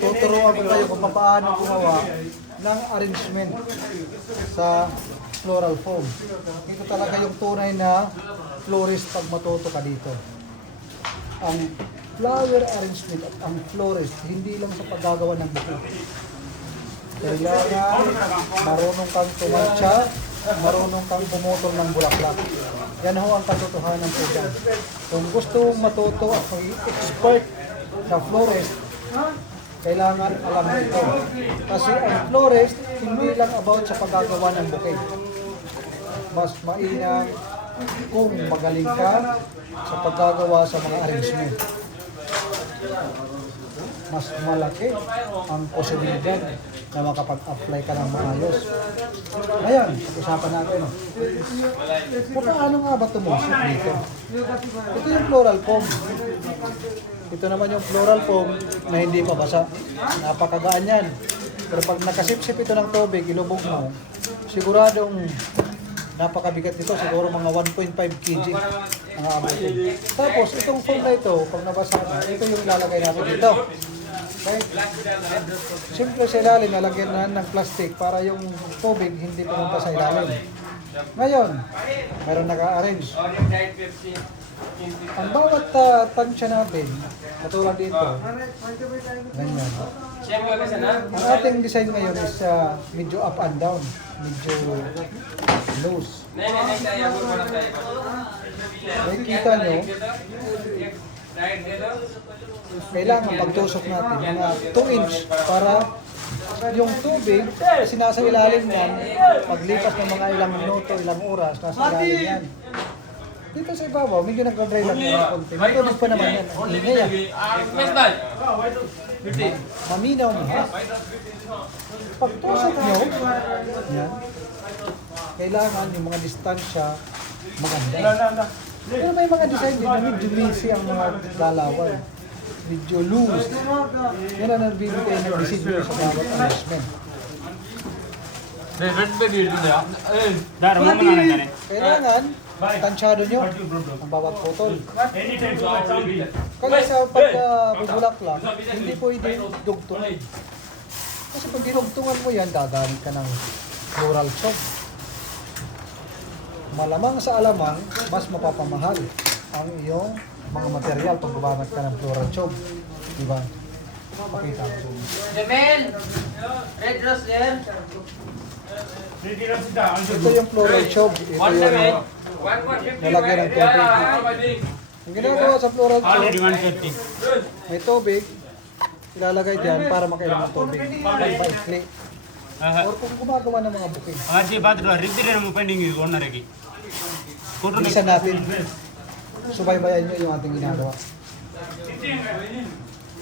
tuturuan ko kayo kung paano gumawa ng arrangement sa floral foam. Ito talaga yung tunay na florist pag matuto ka dito. Ang flower arrangement at ang florist, hindi lang sa paggagawa ng buko. Kailangan marunong kang tumantsa, marunong kang pumutol ng bulaklak. Yan ho ang katotohanan po dyan. Kung gusto mong matuto at maging expert na florist, kailangan alam mo ito. Kasi ang florist, hindi lang about sa paggagawa ng bouquet. Mas mainam kung magaling ka sa paggagawa sa mga arrangement. Mas malaki ang posibilidad na makapag-apply ka ng maayos. Ayan, usapan natin. Paano nga ba tumusok dito? Ito yung floral foam. Ito naman yung floral foam na hindi pa basa. Napakagaan yan. Pero pag nakasip-sip ito ng tubig, ilubog mo, siguradong napakabigat nito, siguro mga 1.5 kg ang aabutin. Tapos itong foam na ito, pag nabasa na, ito yung lalagay natin dito. Okay? Siyempre sa ilalim, nalagyan na ng plastic para yung tubig hindi pumunta sa ilalim. Ngayon, meron naka-arrange. Ang bawat tansya natin, katulad dito, ganyan. Ang ating design ngayon is medyo up and down, medyo loose. Nakikita nyo, kailangan pagtusok natin mga 2 inch para yung tubig, kasi nasa ilalim yan, paglipas ng mga ilang minuto, ilang oras, nasa ilalim yan. Dito sa ibabaw, medyo nagka-dry lang yung konti. Matulog pa naman yan. Ang ingay yan. Maminaw mo, ha? Pagtusok nyo, yan, kailangan yung mga distansya maganda. Pero may mga design din na medyo messy ang mga lalawan. Medyo loose. Yan ang nagbibigay ng design sa bawat arrangement. Kailangan tansyado nyo ang bawat putol. Kaya sa pagbubulaklak, hindi pwede dugtungan. Kasi pag dinugtungan mo yan, gagamit ka ng floral chalk. Malamang sa alamang, mas mapapamahal ang iyong mga material pag gumagamit ka ng floral chalk. Diba? Pakita ko. Jamel! Red rose there. Ito yung floral chalk. Ito yung nalagyan ng tubig. Ang ginagawa sa floral chalk, may tubig, ilalagay dyan para makailang ng tubig. Paikli. Or kung gumagawa ng mga bukid. Bilisan natin. Subaybayan nyo yung ating ginagawa.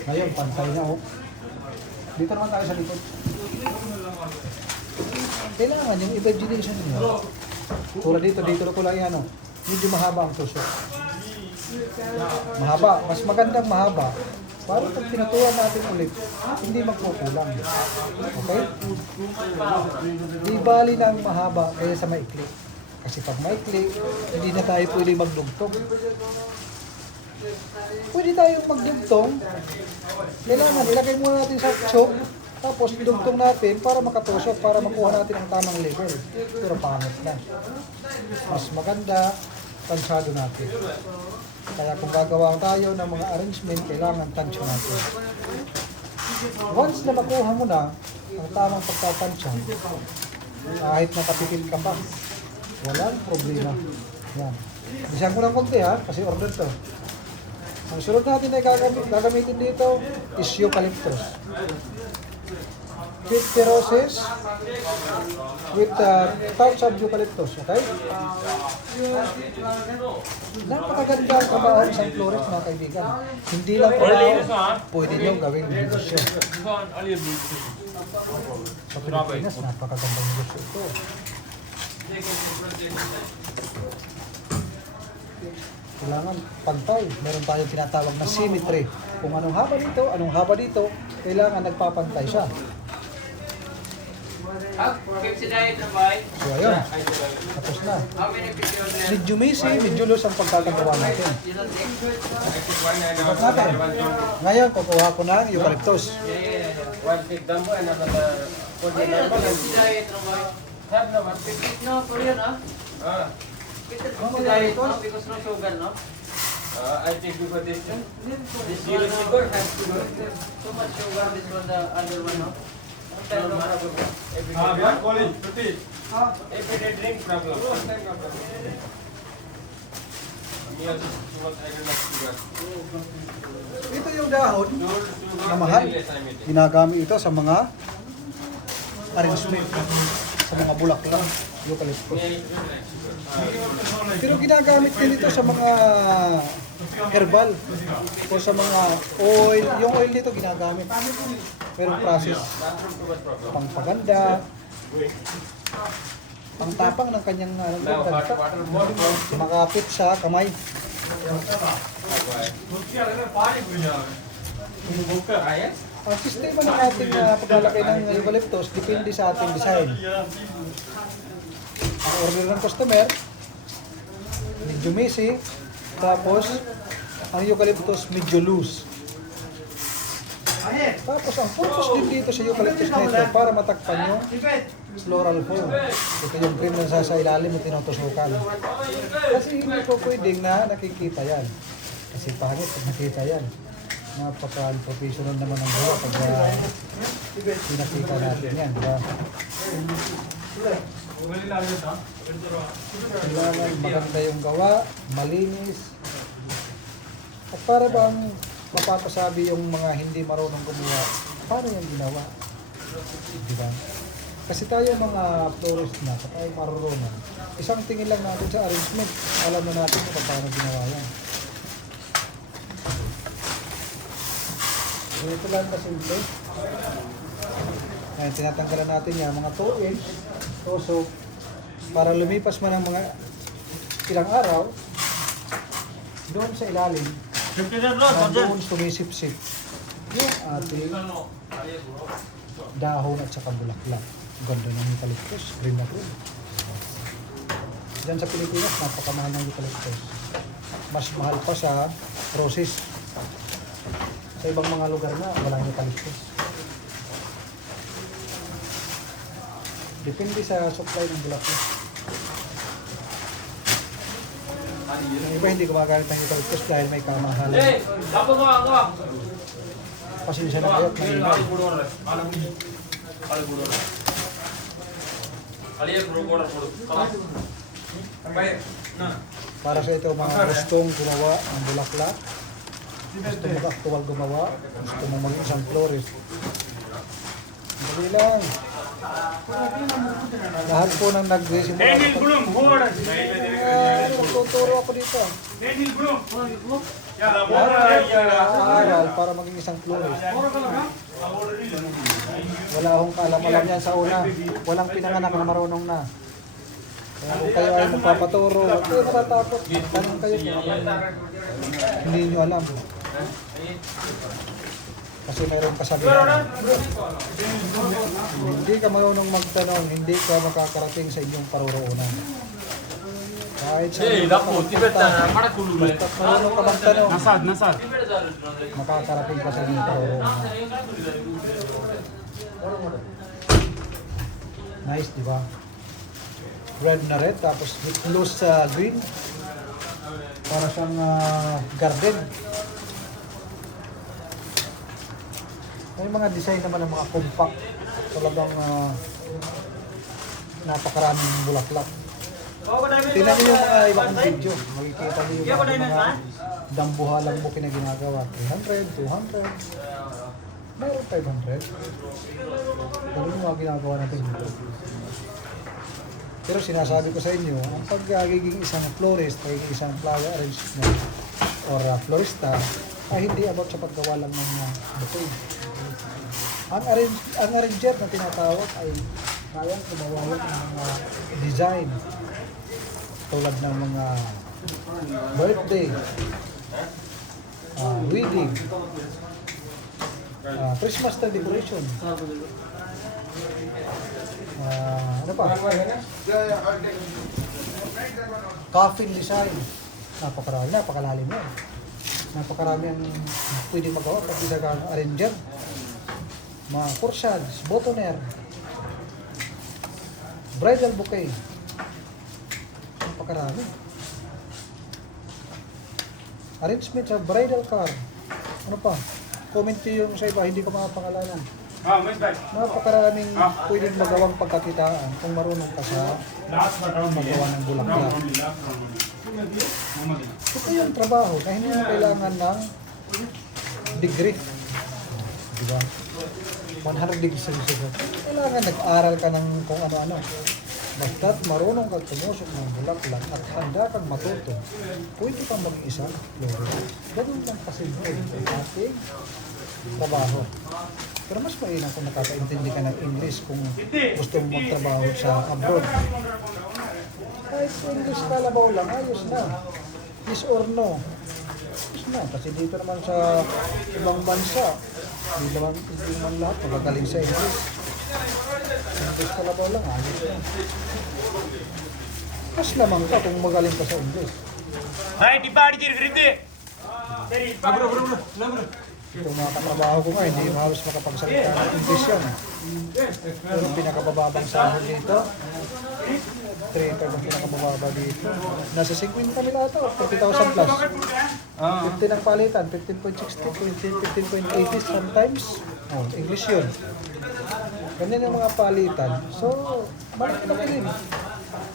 Ngayon, pantay na oh. Dito naman tayo sa likod. Kailangan yung imagination nyo. Tulad dito ko lang yan oh. Medyo mahaba ang tusok. Mahaba. Mas magandang mahaba. Para pag pinatuan natin ulit, hindi magkukulang. Okay? Di bali na ang mahaba kaya sa maikli. Kasi pag maikli, hindi na tayo pwede magdugtong. Pwede tayong magdugtong. Kailangan, ilagay muna natin sa choke, tapos dugtong natin para makatusok, para makuha natin ang tamang level. Pero pangit na. Mas maganda, tansyado natin. Kaya kung gagawa tayo ng mga arrangement, kailangan tansya natin. Once na makuha mo na ang tamang pagtatansya, kahit nakapikil ka pa, walang problema. Yan. Bisan ko ng konti ha, kasi order to. Ang sunod natin na gagamitin dito is eucalyptus. 50 roses with touch of eucalyptus, okay? Napakaganda ang trabaho ng isang florist, mga kaibigan. Hindi lang trabaho, pwede nyo gawing negosyo. Sa Pilipinas, napakagandang negosyo ito. Kailangan pantay. Meron tayong tinatawag na symmetry. Kung anong haba dito, kailangan nagpapantay siya. 50 diet na ba? So ayun, tapos na. How many pictures there? Medyo messy, medyo loose ang pagkakagawa natin. You don't think? Tapos natin. Ngayon, kukuha ko ng eucalyptus. One big dumbo and another for the Ayun, dumbo. 50 diet na ba? Have no one. 50 no, Korean ah. Ah, 50 diet no, because no sugar no. I think because this zero sugar has sugar. So much sugar, this one the other one no. No problem. Every day drink problem. Me also too much I don't like sugar. Ito yung dahon Sugar na mahal. very less I'm eating. Ginagamit ito sa mga arrangement, sa mga bulaklak, eucalyptus. Me I don't like sugar. Pero ginagamit din ito sa mga herbal o sa mga oil. Yung oil nito ginagamit. Merong process. Bathroom too much problem. Pangpaganda, pangtapang ng kanyang Now hot water more from makapit sa kamay. yes. Ang sistema ng ating paglalagay ng eucalyptus depende sa ating design. Ang order ng customer, medyo messy, tapos ang eucalyptus medyo loose. Tapos ang purpose din dito sa eucalyptus na ito para matakpan yung floral foam. Ito yung cream na sa ilalim mo tinutusukan. Kasi hindi ko pwedeng na nakikita yan. Kasi pangit pag nakita yan. Napaka-professional naman ang gawa pag pinakita natin yan. Diba? Kailangan maganda yung gawa, malinis. At para bang mapapasabi yung mga hindi marunong gumawa, paano yung ginawa? Diba? Kasi tayo mga florist na, tayo marunong. Isang tingin lang natin sa arrangement, alam na natin kung paano ginawa yan. Ito lang kasimple. Ayan, tinatanggalan natin yan, mga 2 inch. So, para lumipas man ang mga ilang araw, doon sa ilalim, doon sumisip-sip yung ating dahon at saka bulaklak. Ganda ng eucalyptus, green na green. Diyan sa Pilipinas, napakamahal ng eucalyptus. Mas mahal pa sa roses. Sa ibang mga lugar na, walang eucalyptus. Depende sa supply ng bulaklak. Yung iba hindi gumagamit ng eucalyptus dahil may kamahalan. Dapat mo ako. Pasensya na kayo. Para sa ito mga gustong gumawa ng bulaklak, gusto mo aktual gumawa, gusto mo maging isang florist. Dali lang. Lahat po nang nagsisimula. Nagtuturo ako dito. Aral para maging isang florist. Wala akong kaalam-alam yan sa una. Walang pinanganak na marunong na. Kaya kung kayo ay magpapaturo, huwag kayo natatakot. Tanong kayo kung hindi nyo alam. Kasi mayroong kasabihan. Hindi ka marunong magtanong, hindi ka makakarating sa inyong paruroonan. Kahit sa marunong ka magtanong, makakarating ka sa inyong paruroonan. Nice, di ba? Red na red, tapos with loose green. Para siyang garden. May mga design naman ng mga compact. Talagang napakaraming bulaklak. Tingnan niyo yung mga iba kong video. Makikita niyo yung mga dambuhalang buki na ginagawa. 300, 200. Mayroon 500. Pero yung mga ginagawa natin dito. Pero sinasabi ko sa inyo, ang pagiging isang florist, pagiging isang flower arrangement or florista, ay hindi about sa paggawa lang ng bouquet. Ang arranger na tinatawag ay kayang gumawa ng mga design tulad ng mga birthday, wedding, Christmas tree decoration. Ano pa? Coffin design. Napakalalim yan. Napakarami ang pwedeng magawa pag isa kang arranger. Mga corsage, bottoner, bridal bouquet. Napakarami. Arrangement sa bridal car. Ano pa? Comment nyo yung sa iba, hindi ko makapangalanan. Ah, mas bad. Napakaraming pwedeng magawang pagkakitaan kung marunong ka sa magawa ng bulaklak. Ito yung trabaho na hindi mo kailangan ng degree. Diba? 100 degrees Celsius. Kailangan nag-aral ka ng kung ano-ano. Basta't marunong kang tumusok ng bulaklak at handa kang matuto, pwede kang maging isang florist. Ganun lang kasimple ang ating trabaho. Pero mas mainam kung nakakaintindi ka ng English kung gusto mong magtrabaho sa abroad. Kahit English kalabaw lang, ayos na. Yes or no. Ayos na. Kasi dito naman sa ibang bansa, hindi naman lahat magagaling sa English. English kalabaw lang, ayos na. Mas naman ka kung magaling ka sa English. Right, ipa adigirgirinde. Ito mga katrabaho ko nga, hindi halos makapagsalita ng English yan. Pero pinakabababang sahod dito, 3 ang pinakabababa dito. Nasa 50 kami lahat ito, 50,000 plus. 50 ng palitan, 15.60, 15.80 sometimes. Oh, English yun. Ganyan yung mga palitan. So, malaki din.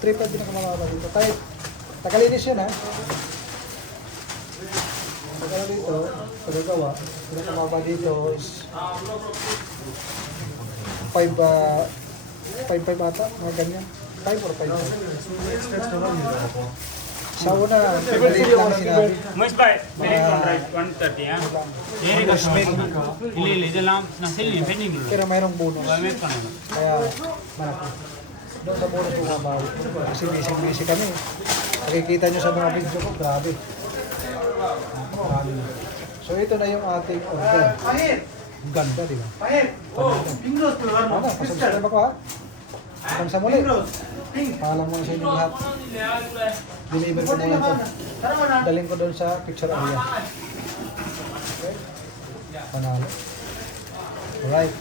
3 din ang mababa dito. Kahit, takalinis yun ha. Pagkala dito, pagkagawa, pinakamaba dito is 5 ata, mga ganyan. 5 or 5. Sa una, maliit lang sinabi. Mas bad. Very right, 130 ah. Very good. Ili இதெல்லாம் நான் செல்லி பெண்டிங் உள்ள. Pero mayroong bonus. Wait பண்ணனும். Kaya, malaki. Doon sa bonus bumabawi. Kasi busy kami. Nakikita nyo sa mga video ko, grabe. Marami. So ito na yung ating order. Ang ganda, di ba? Ano, pasubscribe ako ha? Hanggang sa muli. Paalam mo sa inyong lahat. Deliver ko na yan to. Daling ko doon sa picture area. Okay? Panalo. Alright.